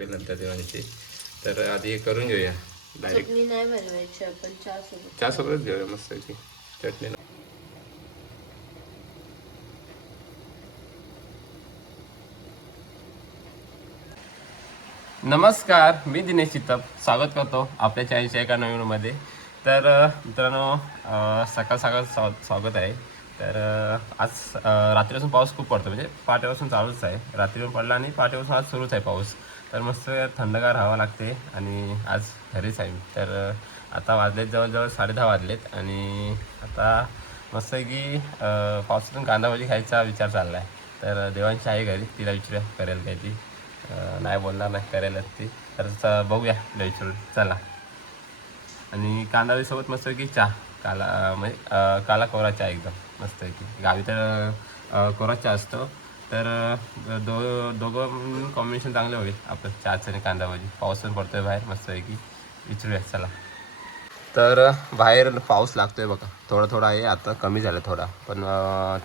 नंतर देवांची. तर आधी हे करून घेऊया डायरेक्ट. चटणी नाही बनवायची आपण, चहा चहा सोबतच घेऊया मस्त की चटणी. नमस्कार, मी दिनेश चित्तप स्वागत करतो आपल्या चॅनलच्या एका नवीनमध्ये. तर मित्रांनो, सकाळ सकाळ स्वागत आहे. तर आज रात्रीपासून पाऊस खूप पडतो, म्हणजे पहाटेपासून चालूच आहे. रात्रीवर पडला आणि पहाटेपासून आज सुरूच आहे पाऊस. तर मस्त थंडगार हवा लागते आणि आज घरीच आहे. तर आता वाजलेत जवळजवळ 10:30 वाजलेत आणि आता मस्त की पावसातून कांदा भाजी खायचा विचार चालला आहे. तर देवांशी आहे घरी, तिला विचारूया करेल काय ती. नाही बोलणार नाही, करायलाच ती. तर बघूया विचारून चला. आणि कांदा भाजीसोबत मस्त की चहा, काला म्हणजे काला कोरा चहा एकदम मस्त की. गावी तर कोरा चहा असतो. तर दोघं कॉम्बिनेशन चांगलं होईल आपलं, चहाचं आणि कांदा भाजी. पाऊस पण पडतोय बाहेर मस्त की. विचारूया चला. तर बाहेर पाऊस लागतोय बघा, थोडा थोडा आहे. आता कमी झाला थोडा, पण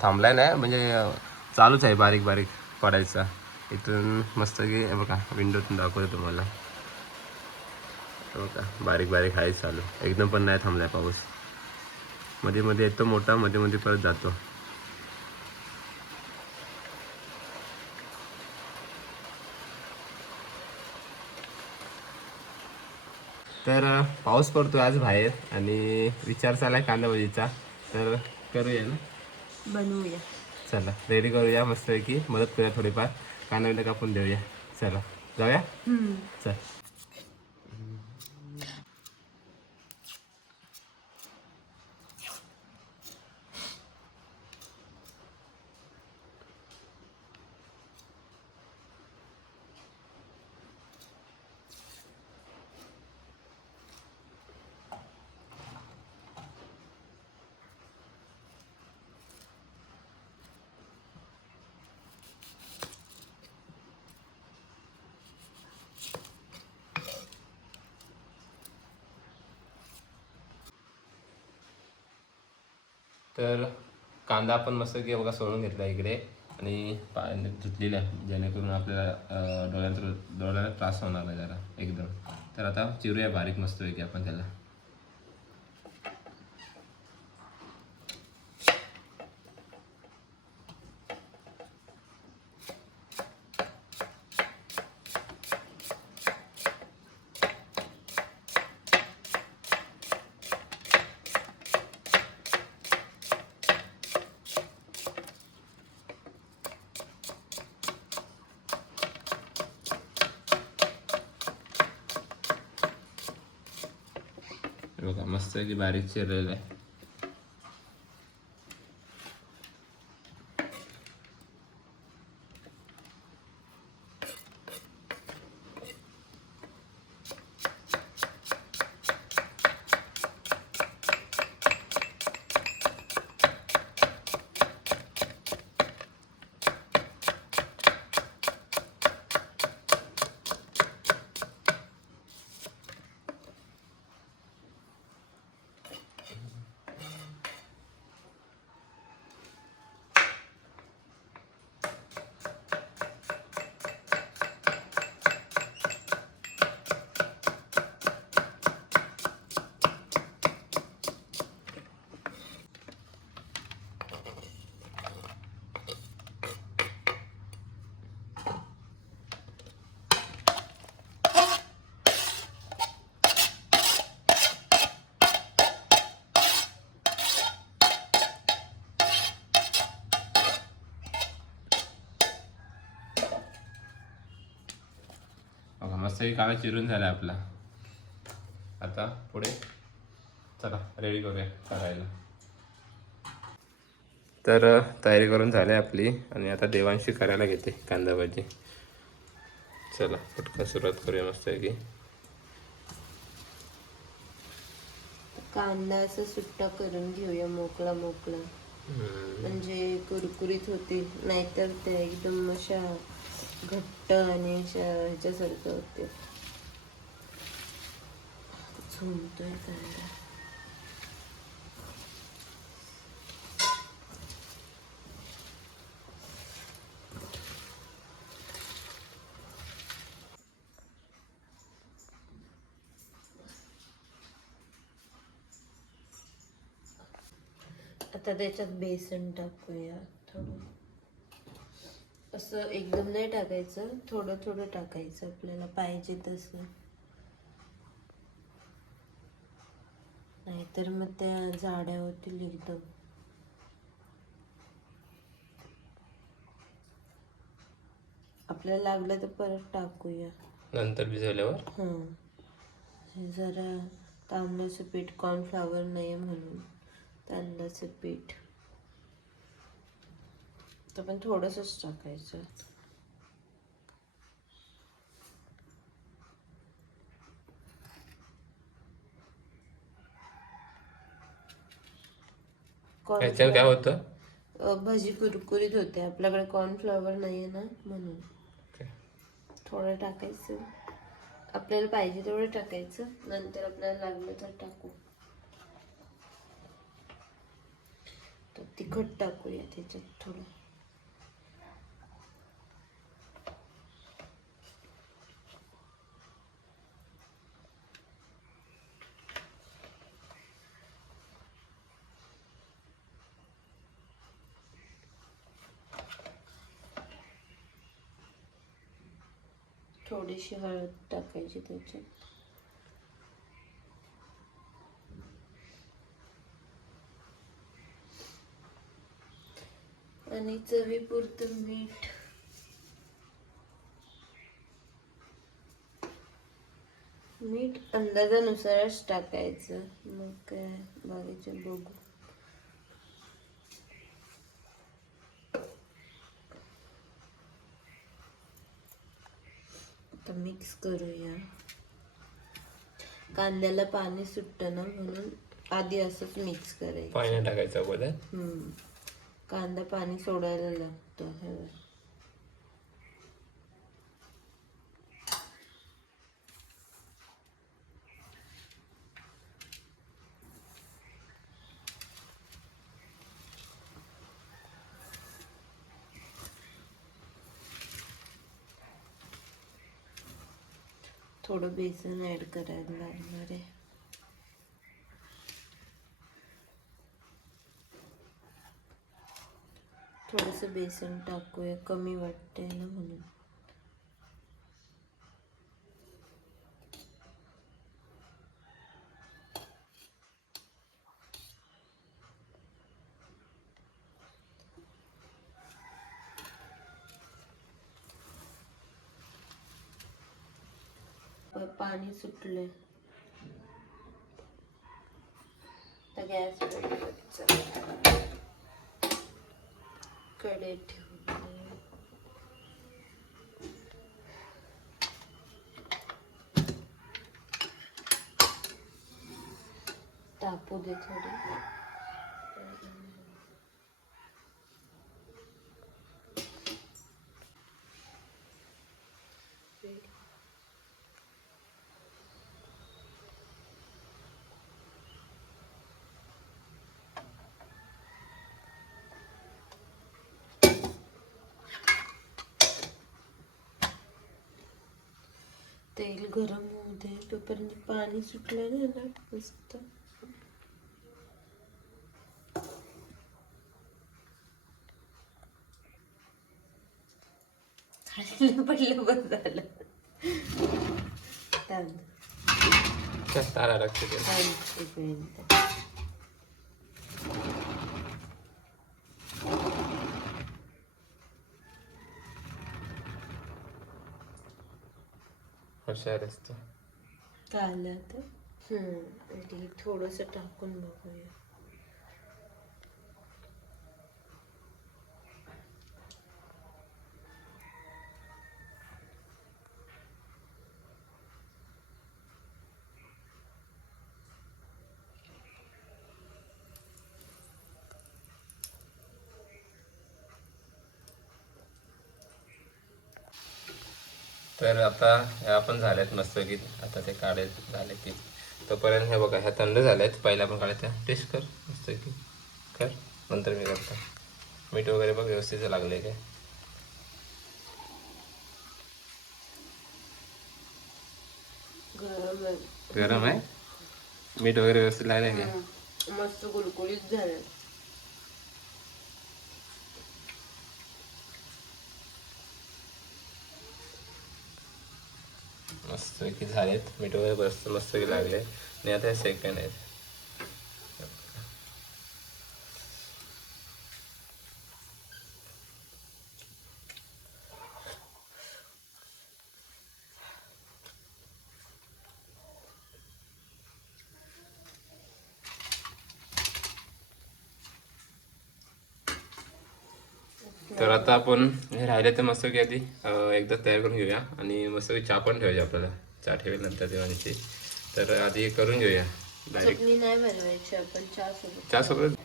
थांबलाय नाही, म्हणजे चालूच आहे बारीक बारीक पडायचा. इथून मस्त की बघा, विंडोतून दाखवतो तुम्हाला. बघा बारीक बारीक आहे चालू, एकदम पण नाही थांबलाय पाऊस. मध्ये मध्ये येतो मोठा, मध्ये मध्ये परत जातो. तर पाऊस पडतोय आज बाहेर आणि विचार चाललाय कांदा भजीचा. तर करूया ना, बनवूया. चला रेडी करूया मस्त की. मदत करूया थोडीफार, कांदा बिंदा कापून देऊया. चला जाऊया. चल. तर कांदा आपण मस्त की बघा सोडून घेतला इकडे आणि पाणी धुतलेलं आहे, जेणेकरून आपल्याला डोळ्याला त्रास होणार नाही जरा एकदम. तर आता चिरूया बारीक मस्त की आपण त्याला. बघा मस्त की बारीक चिरलेलं आहे. बघा मस्त की कांदा चिरून झाला आपला. आता पुढे चला रेडी करूया करायला. तर तयारी करून झाली आपली आणि आता देवांशी करायला घेते कांदा भाजी. चला पटकन सुरुवात करूया मस्त की. कांदा असं सुट्टा करून घेऊया, मोकळा मोकळा, म्हणजे कुरकुरीत होतील. नाहीतर ते एकदम अशा घट्ट आणि अशा ह्याच्यासारखं होते. झुमतोय कांदा. आता त्याच्यात बेसन टाकूया थोडं. असं एकदम नाही टाकायचं, थोडं थोडं टाकायचं आपल्याला पाहिजे तसं, नाहीतर मग त्या जाड्या होतील एकदम. आपल्याला लागलं तर परत टाकूया नंतर भिजवल्यावर. हां, हे जरा तांदळाचं पीठ, कॉर्नफ्लॉवर नाही म्हणून तांदळाचं पीठ तर पण थोडंसंच टाकायचं. ह्याच्यात काय होतं? भाजी कुरकुरीत होते. आपल्याकडे कॉर्नफ्लॉवर नाही आहे ना म्हणून. Okay. थोडं टाकायचं, आपल्याला पाहिजे तेवढं टाकायचं, नंतर आपल्याला लागलं तर टाकू. तर तिखट टाकूया त्याच्यात थोडं. थोडीशी हळद टाकायची त्याच्यात. आणि चवीपुरतं मीठ. मीठ अंदाजानुसारच टाकायचं, मग काय बाकीचं बघू. आता मिक्स करूया. कांद्याला पाणी सुटतं ना म्हणून आधी असंच मिक्स करायचं. पाणी टाकायचं अगोदर. कांदा पाणी सोडायला लागतो. हे बघ. थोडं बेसन ऍड करायला लागणार आहे. थोडंसं बेसन टाकूया, कमी वाटतंय ना म्हणून. पाणी सुटलंय. तर गॅस बंद करायचा. कढई ठेवली. तापू दे थोडी. तेल गरम होऊ दे, तोपर्यंत पाणी सुटलं ना मस्त. खाली पडलं बंद झालं. तारा लागते ते. एक मिनिट. हुशार असतो. काढलं तर थोडस टाकून बघूया. तर आता ह्या पण झाल्यात मस्त की. आता ते काढे झाले की तोपर्यंत हे बघा ह्या थंड झाल्यात. पहिल्या पण काढायच्या. टेस्ट कर मस्त की. कर, नंतर मी करतो. मीठ वगैरे बघ व्यवस्थित लागले काय. गरम आहे. गरम आहे. मीठ वगैरे व्यवस्थित लागले काय. मस्त कुरकुरीत झालं. मस्तपैकी झालेत, मीठ वगैरे मस्तपैकी लागले आणि आता हे सेकंड आहेत. तर आता आपण हे राहिले तर मस्त की आधी एकदा तयार करून घेऊया आणि मस्त चहा पण ठेवायची आपल्याला. चहा ठेवेल नंतर देवानीची. तर आधी करून घेऊया डायरेक्ट. चटणी नाही बनवायची आपण चहा सोबत. चहा सोबत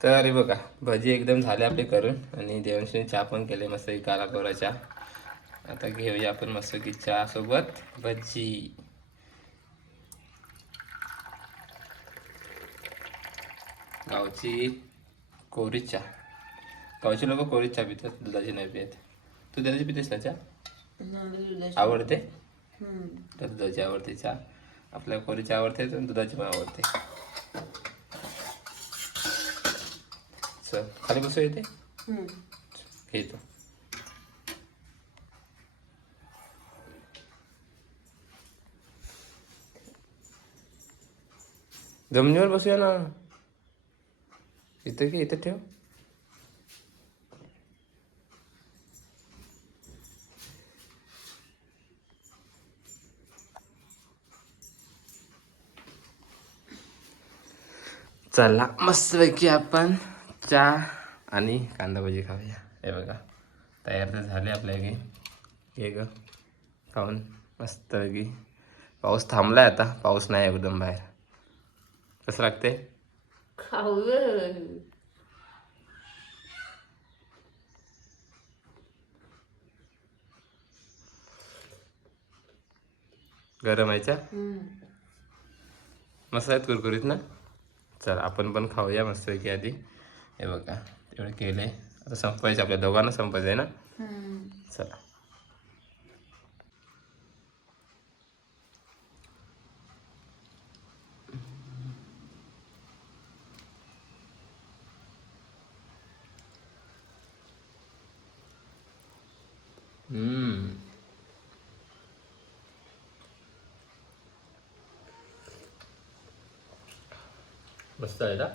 तर अरे बघा भजी एकदम झाले आपले करून आणि देवांशीने चहा पण केले मस्त काला कोरा चहा. आता घेऊया आपण मस्त की चहा सोबत भजी. गावची कोरी चहा. गावची लोक कोरी चहा पितात, दुधाची नाही पित. तू दुधाची पितेस ना चहा? आवडते तर दुधाची आवडते चहा. आपल्याला कोरी चहा आवडते तर दुधाची पण आवडते. चल खाली बसू येते घेतो. जमिनीवर बसूया ना. इथं की इथं ठेव. चला मस्तपैकी आपण चहा आणि कांदा भजी खाऊया. हे बघा तयार तर झाले आपल्या घे. हे ग खाऊन मस्तपैकी. पाऊस थांबलाय आता, पाऊस नाही एकदम बाहेर. कसं लागते? खाऊ गरम व्हायच्या मस्त आहेत कुरकुरीत ना. चल आपण पण खाऊया मस्तपैकी आधी. हे बघा एवढं केले, आता संपवायचं आपल्या दोघांना संपायचं आहे ना. चला मस्त आहे ना.